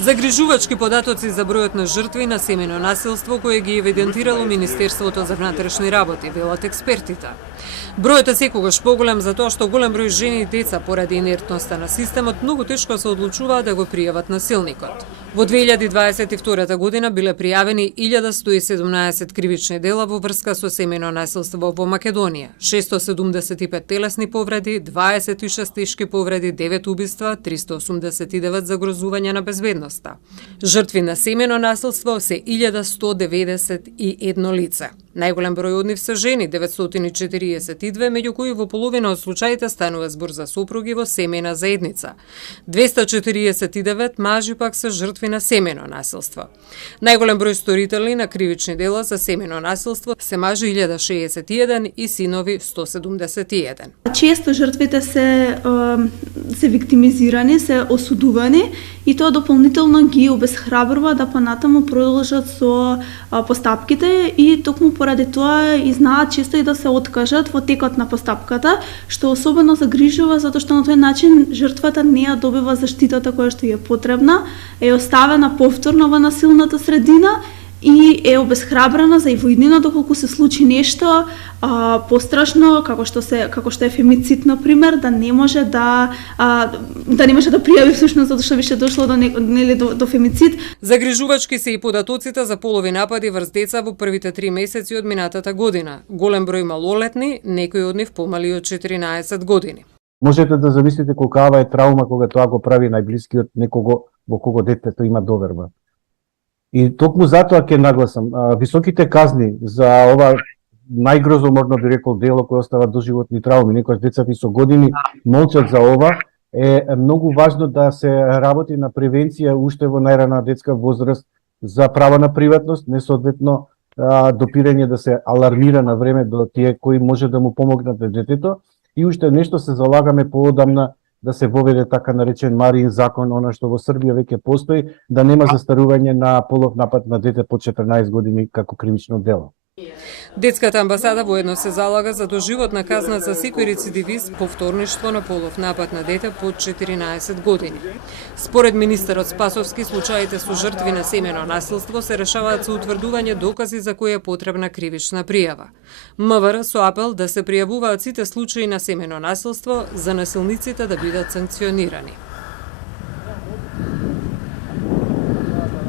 Загрижувачки податоци за бројот на жртви на семејно насилство кој ги евидентирало Министерството за внатрешни работи, велат експертите. Бројот е секогаш поголем затоа што голем број жени и деца поради инертноста на системот многу тешко се одлучуваат да го пријават насилникот. Во 2022 година биле пријавени 1117 кривични дела во врска со семејно насилство во Македонија, 675 телесни повреди, 26 тешки повреди, 9 убиства, 389 загрозувања на безбедноста. Жртви на семејно насилство се 1191 лице. Најголем број од нив се жени, 942, меѓу кои во половина од случаите станува збор за сопруги во семејна заедница. 249 мажи пак се жртви на семејно насилство. Најголем број сторители на кривични дела за семејно насилство се мажи 1061 и синови 171. Често жртвите се виктимизирани, се осудувани и тоа дополнително ги обесхрабрува да понатаму продолжат со постапките и токму поради тоа и знаат често и да се откажат во текот на постапката, што особено загрижува затоа што на тој начин жртвата не ја добива заштитата која што е потребна, е оставена повторно во насилната средина и е обесхрабрена за и во иднина доколку се случи нешто пострашно како што е фемицид на пример, да не може да пријави всушност затоа што више дошло до фемицид. Загрижувачки се и податоците за полови напади врз деца во првите 3 месеци од минатата година. Голем број малолетни, некои од нив помали од 14 години. Можете да замислите колкава е траума кога тоа го прави најблискиот некого во кого детето има доверба. И токму затоа ќе нагласам, високите казни за ова најгрозоморно би рекол дело кој остава доживотни трауми, некојаш децата и со години молчат за ова, е многу важно да се работи на превенција уште во најрана детска возраст за права на приватност, несоодветно допирање да се алармира на време до тие кои може да му помогнат на детето. И уште нешто се залагаме поодамна да се воведе така наречен Мариин закон, она што во Србија веќе постои, да нема застарување на полов напад на дете под 14 години како кривично дело. Детската амбасада воедно се залага за доживотна казна за секој рецидивист повторништво на полов напад на дете под 14 години. Според министерот Спасовски, случаите со жртви на семејно насилство се решаваат со утврдување докази за кои е потребна кривична пријава. МВР со апел да се пријавуваат сите случаи на семејно насилство за насилниците да бидат санкционирани.